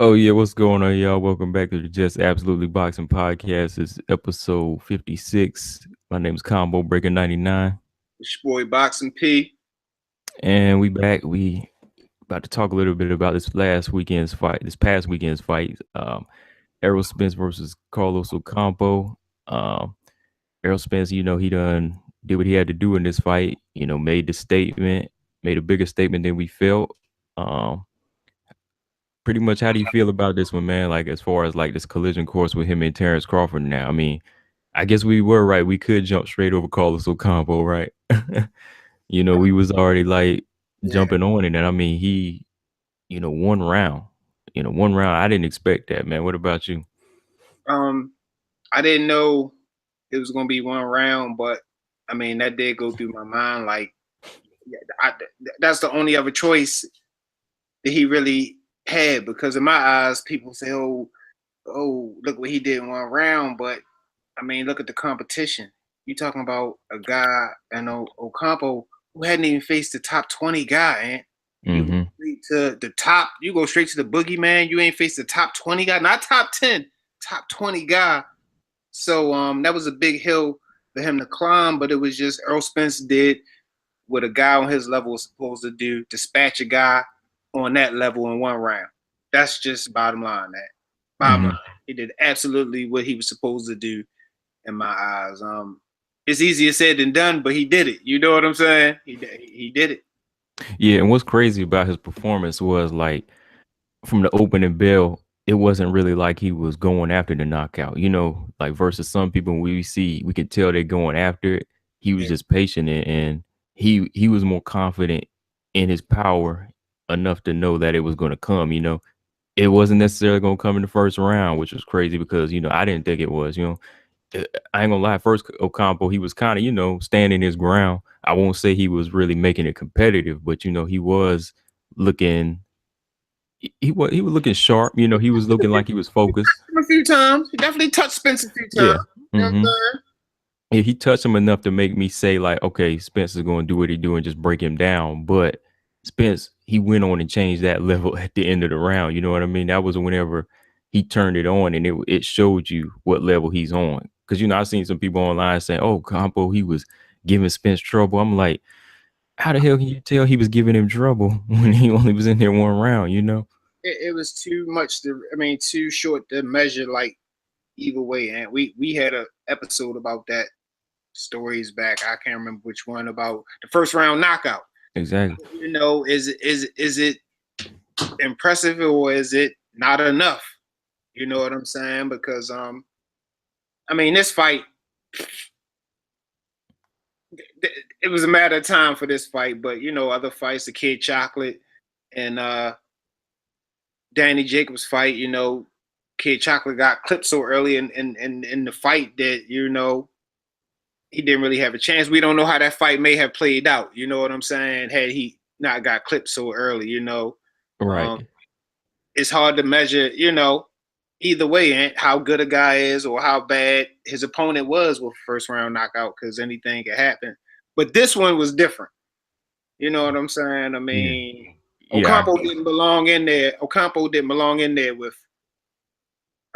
Oh yeah, what's going on, y'all? Welcome back to the Just Absolutely Boxing Podcast. It's episode 56. My name is Combo Breaker 99. It's your boy Boxing P. And we back. We about to talk a little bit about this past weekend's fight. Errol Spence versus Carlos Ocampo. Um, Errol Spence, he done did what he had to do in this fight, made the statement, made a bigger statement than we felt. Um, Pretty much, how do you feel about this one, man? Like as far as like this collision course with him and Terrence Crawford now. I mean, I guess we were right. We could jump straight over Carlos Ocampo, right? We was already like Yeah. jumping on it. And I mean, one round. One round. I didn't expect that, man. What about you? Um, I didn't know it was gonna be one round, but I mean that did go through my mind. Like, yeah, that's the only other choice that he really had because in my eyes, people say, "Oh, look what he did in one round," but I mean, look at the competition. You talking about a guy, Ocampo, who hadn't even faced the top 20 guy, and you go Mm-hmm. straight to the top. You go straight to the boogeyman. You ain't faced the top 20 guy, not top 10, top 20 guy. So that was a big hill for him to climb, but it was just Errol Spence did what a guy on his level was supposed to do, dispatch a guy on that level in one round. That's just bottom line. That bottom line, Mm-hmm. he did absolutely what he was supposed to do in my eyes. It's easier said than done, but he did it. You know what I'm saying? He did it. Yeah, and what's crazy about his performance was like from the opening bell, it wasn't really like he was going after the knockout, like versus some people we could tell they're going after it. He was Yeah, just patient and he was more confident in his power enough to know that it was going to come. It wasn't necessarily going to come in the first round, which was crazy because, I didn't think it was. I ain't gonna lie. First, Ocampo, he was kind of, standing his ground. I won't say he was really making it competitive, but he was looking he was looking sharp. He was looking like he was focused. a few times. He definitely touched Spence a few times. Yeah. You know what hmm I'm Yeah, he touched him enough to make me say like, okay, Spence is going to do what he do and just break him down. But Spence, he went on and changed that level at the end of the round. You know what I mean? That was whenever he turned it on and it showed you what level he's on. Because I've seen some people online saying, "Oh, Campo, he was giving Spence trouble." I'm like, how the hell can you tell he was giving him trouble when he only was in there one round? It was too much to. I mean, too short to measure like either way. And we had a episode about that stories back. I can't remember which one about the first round knockout. Exactly. Is it impressive or is it not enough? You know what I'm saying? Because I mean, this fight, it was a matter of time for this fight, but other fights, the Kid Chocolate and Danny Jacobs fight, Kid Chocolate got clipped so early in the fight that he didn't really have a chance. We don't know how that fight may have played out. You know what I'm saying? Had he not got clipped so early, um, Right. it's hard to measure, either way, how good a guy is or how bad his opponent was with first round knockout because anything could happen. But this one was different. You know what I'm saying? I Yeah. mean, Yeah. Ocampo didn't belong in there. Ocampo didn't belong in there with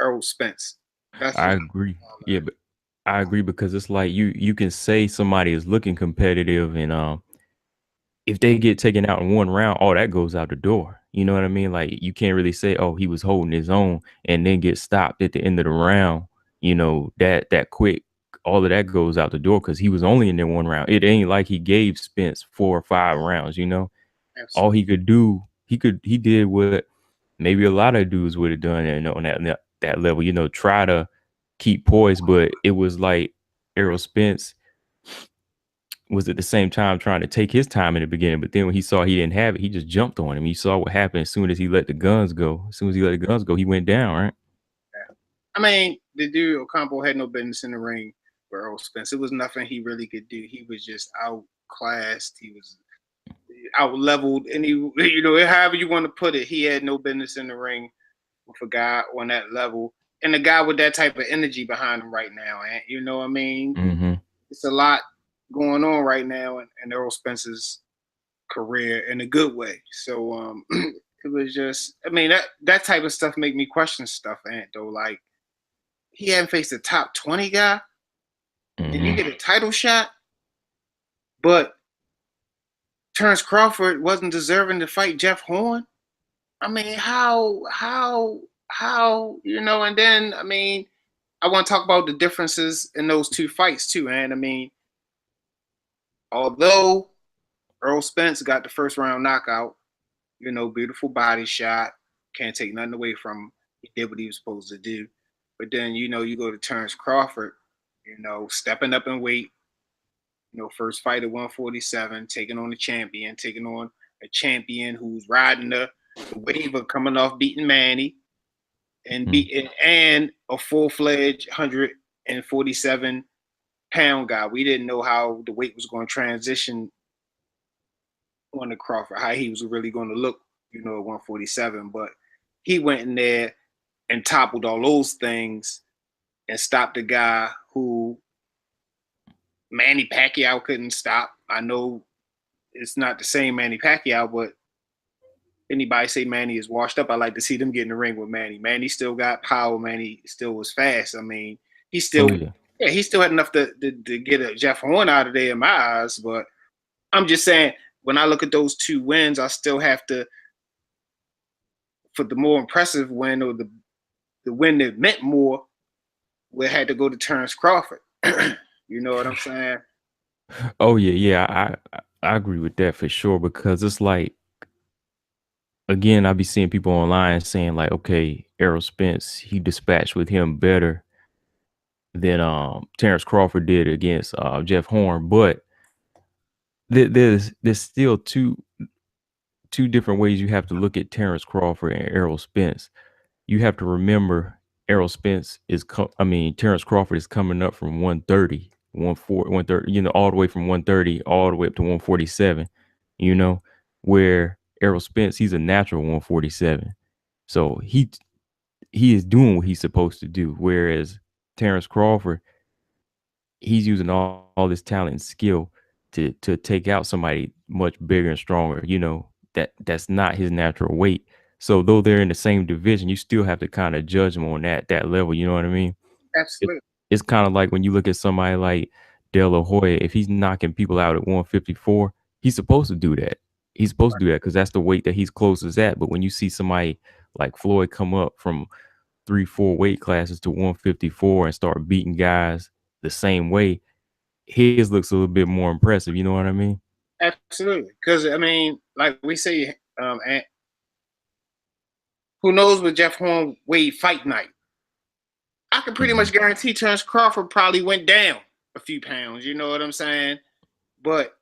Errol Spence. That's I just agree. Yeah, but I agree because it's like you can say somebody is looking competitive and if they get taken out in one round, all that goes out the door. You know what I mean? Like you can't really say, oh, he was holding his own and then get stopped at the end of the round. That quick, all of that goes out the door because he was only in there one round. It ain't like he gave Spence 4 or 5 rounds. All absolutely. he could do, he did what maybe a lot of dudes would have done on that level. Try to keep poised, but it was like Errol Spence was at the same time trying to take his time in the beginning, but then when he saw he didn't have it, he just jumped on him. You saw what happened as soon as he let the guns go. As soon as he let the guns go, he went down, right? I mean, the dude Ocampo had no business in the ring with Earl Spence. It was nothing he really could do. He was just outclassed. He was out leveled, and however you want to put it, he had no business in the ring with a guy on that level, and a guy with that type of energy behind him right now. And you know what I mean? Mm-hmm. It's a lot going on right now in Earl Spence's career in a good way. So it was just, I mean, that type of stuff make me question stuff, Ant. Though, like he hadn't faced a top 20 guy, and you Hmm. get a title shot, but Terrence Crawford wasn't deserving to fight Jeff Horn. I mean, how, you know? And then, I mean, I want to talk about the differences in those two fights too, and I mean, although Errol Spence got the first round knockout, you know, beautiful body shot, can't take nothing away from him. He did what he was supposed to do. But then, you know, you go to Terrence Crawford, you know, stepping up in weight, you know, first fight at 147, taking on the champion, taking on a champion who's riding the wave of coming off beating Manny and Hmm. beating and a full-fledged 147-pound guy. We didn't know how the weight was going to transition on the Crawford, how he was really going to look, you know, at 147. But he went in there and toppled all those things and stopped a guy who Manny Pacquiao couldn't stop. I know it's not the same Manny Pacquiao, but anybody say Manny is washed up, I like to see them get in the ring with Manny. Manny still got power. Manny still was fast. I mean, he Oh still, yeah. yeah, he still had enough to get a Jeff Horn out of there in my eyes. But I'm just saying, when I look at those two wins, I still have to, for the more impressive win or the win that meant more, we had to go to Terrence Crawford. You know what I'm saying? Oh yeah, yeah. I agree with that for sure because it's like again, I be seeing people online saying like, okay, Errol Spence, he dispatched with him better than Terrence Crawford did against Jeff Horn, but there's still two different ways you have to look at Terrence Crawford and Errol Spence. You have to remember Errol Spence Terrence Crawford is coming up from 130, 130, all the way from 130 all the way up to 147, you know, where Errol Spence, he's a natural 147. So he is doing what he's supposed to do. Whereas Terrence Crawford, he's using all this talent and skill to take out somebody much bigger and stronger, that's not his natural weight. So though they're in the same division, you still have to kind of judge them on that level, you know what I mean? It, Absolutely. it's kind of like when you look at somebody like De La Hoya, if he's knocking people out at 154, he's supposed to do that. He's supposed to do that because that's the weight that he's closest at. But when you see somebody like Floyd come up from 3, 4 weight classes to 154 and start beating guys the same way, his looks a little bit more impressive. You know what I mean? Absolutely. Because, I mean, like we say, and who knows what Jeff Horn weighed fight night? I can pretty Hmm. much guarantee Terrence Crawford probably went down a few pounds. You know what I'm saying? But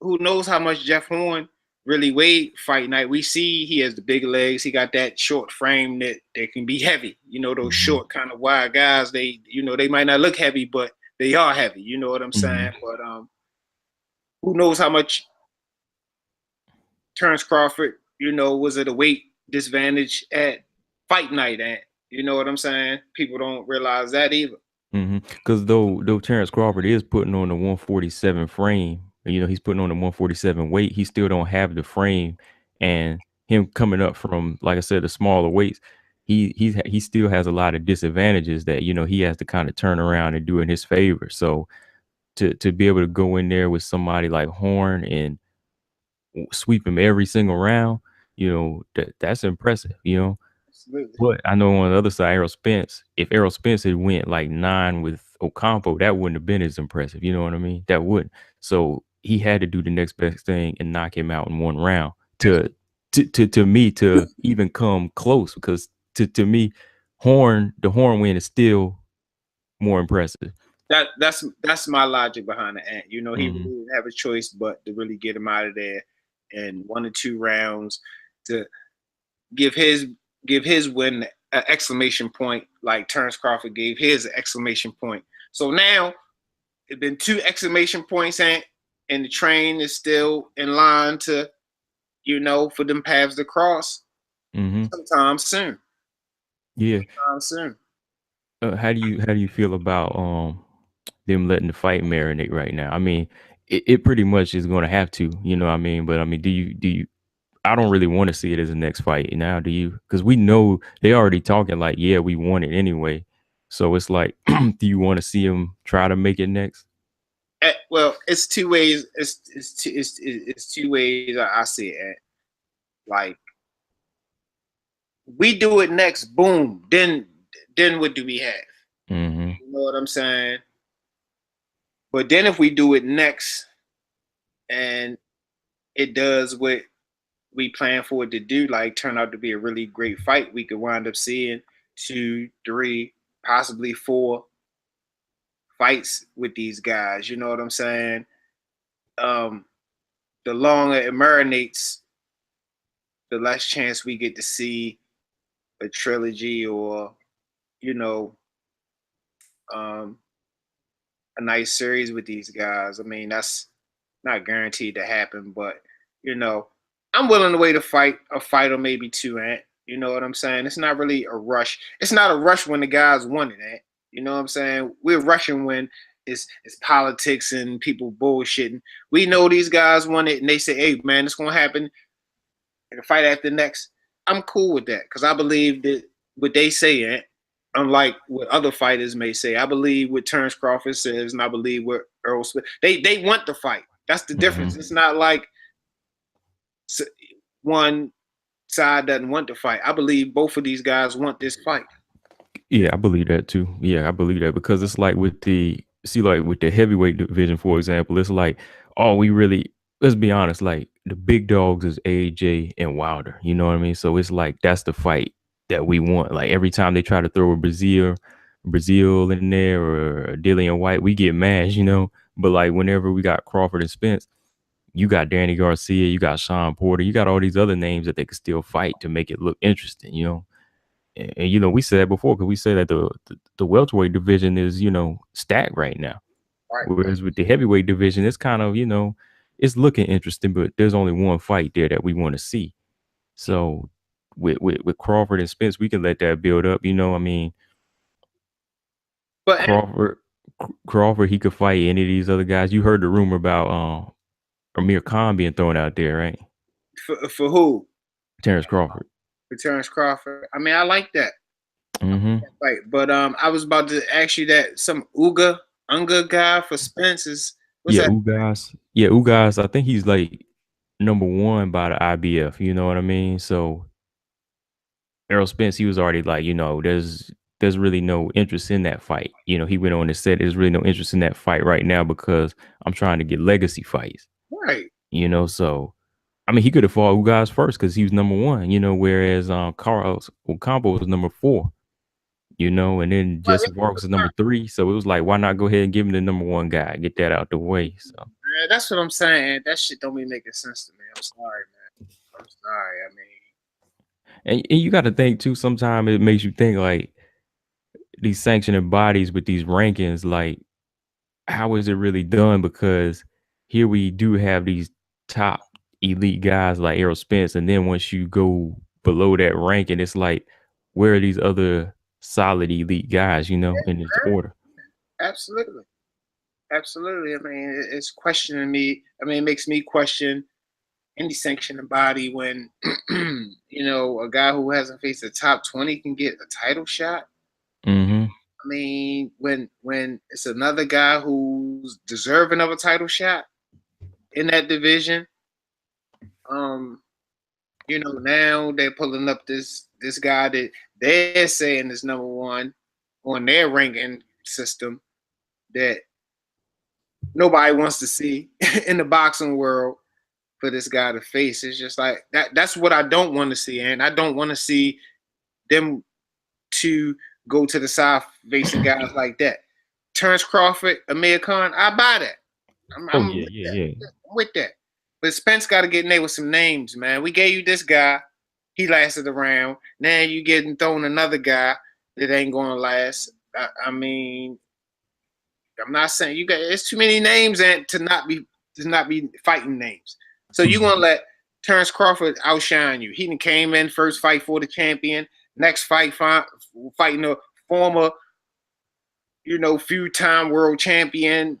who knows how much Jeff Horn really weighed fight night? We see he has the big legs. He got that short frame that can be heavy. You know, those Hmm. short kind of wide guys. They, you know, they might not look heavy, but they are heavy. You know what I'm Hmm. saying? But who knows how much Terrence Crawford, you know, was at a weight disadvantage at fight night. And you know what I'm saying? People don't realize that either. Because though Terrence Crawford is putting on the 147 frame, he's putting on the 147 weight. He still don't have the frame, and him coming up from, like I said, the smaller weights, he still has a lot of disadvantages that he has to kind of turn around and do in his favor. So to be able to go in there with somebody like Horn and sweep him every single round, that's impressive. Absolutely. But I know on the other side, Errol Spence, if Errol Spence had went like 9 with Ocampo, that wouldn't have been as impressive. You know what I mean? That wouldn't. So he had to do the next best thing and knock him out in one round to me to even come close. Because to me, the Horn win is still more impressive. That's my logic behind the Ant. You know, he really Hmm. didn't have a choice but to really get him out of there in 1 or 2 rounds to give his give his win an exclamation point, like Terrence Crawford gave his exclamation point. So now it's been 2 exclamation points, and the train is still in line to, you know, for them paths to cross Hmm. sometime soon. Yeah. Sometime soon. How do you feel about them letting the fight marinate right now? I mean, it pretty much is going to have to, you know what I mean? But I mean, do you I don't really want to see it as a next fight now. Do you? Because we know they already talking like, yeah, we want it anyway. So it's like, do you want to see him try to make it next? Well, it's two ways. It's two ways I see it. Like we do it next, boom. Then what do we have? Mm-hmm. You know what I'm saying? But then if we do it next and it does what we plan for it to do, like turn out to be a really great fight, we could wind up seeing two, three, possibly four fights with these guys. You know what I'm saying? Um, the longer it marinates, the less chance we get to see a trilogy or, you know, um, a nice series with these guys. I mean, that's not guaranteed to happen, but you know, I'm willing to wait a fight or maybe two, Ant. You know what I'm saying? It's not really a rush. It's not a rush when the guys want it, Ant. You know what I'm saying? We're rushing when it's politics and people bullshitting. We know these guys want it, and they say, "Hey, man, it's gonna happen." And the fight after next, I'm cool with that because I believe that what they say, Ant, unlike what other fighters may say, I believe what Terrence Crawford says, and I believe what Errol Spence. They want the fight. That's the difference. Mm-hmm. It's not like one side doesn't want to fight. I believe both of these guys want this fight. Yeah, I believe that too. Yeah, I believe that because it's like with the see, like with the heavyweight division, for example, it's like, oh, we really let's be honest, like the big dogs is AJ and Wilder. You know what I mean? So it's like that's the fight that we want. Like every time they try to throw a Brazil in there or a Dillian White, we get mad, you know. But like whenever we got Crawford and Spence, you got Danny Garcia, you got Sean Porter, you got all these other names that they could still fight to make it look interesting, you know. And you know, we said that before because we said that the welterweight division is, you know, stacked right now. Right. Whereas with the heavyweight division, it's kind of, you know, it's looking interesting, but there's only one fight there that we want to see. So with Crawford and Spence, we can let that build up. You know, I mean, But Crawford Crawford, he could fight any of these other guys. You heard the rumor about Amir Khan being thrown out there, right? for who? Terrence Crawford. For Terrence Crawford. I mean, I like that. Mm-hmm. Right. But I was about to ask you that some Unga guy for Spence is what's Yeah, that? Ugas. Yeah, Ugas. I think he's like number one by the IBF. You know what I mean? So Errol Spence, he was already like, you know, there's really no interest in that fight. You know, he went on and said there's really no interest in that fight right now because I'm trying to get legacy fights. Right. You know, so I mean, he could have fought Ugas first because he was number one. You know, whereas Carlos Ocampo was number four. You know, and then But Jesse Vargas is number three. So it was like, why not go ahead and give him the number one guy, get that out the way? So man, that's what I'm saying. That shit don't be making sense to me. I'm sorry, man. I'm sorry. I mean, and you got to think too. Sometimes it makes you think like these sanctioning bodies with these rankings, like how is it really done? Because here we do have these top elite guys like Errol Spence, and then once you go below that ranking, it's like where are these other solid elite guys? You know, in this order. absolutely. Absolutely. I mean, it's questioning me. I mean, it makes me question any sanctioning body when, you know, a guy who hasn't faced the top 20 can get a title shot. Mm-hmm. I mean, when it's another guy who's deserving of a title shot in that division, um, you know, now they're pulling up this guy that they're saying is number one on their ranking system that nobody wants to see in the boxing world for this guy to face. It's just like that's what I don't want to see, and I don't want to see them to go to the side facing guys like that. Terrence Crawford, Amir Khan, I buy that. Oh I'm yeah, with yeah, that. yeah. I'm with that. But Spence got to get in there with some names, man. We gave you this guy. He lasted around. Now you getting thrown another guy that ain't going to last. I mean, I'm not saying you got. It's too many names and to not be fighting names. So you Mhm. gonna let Terrence Crawford outshine you? He came in first fight for the champion. Next fight, fighting a former, few-time world champion.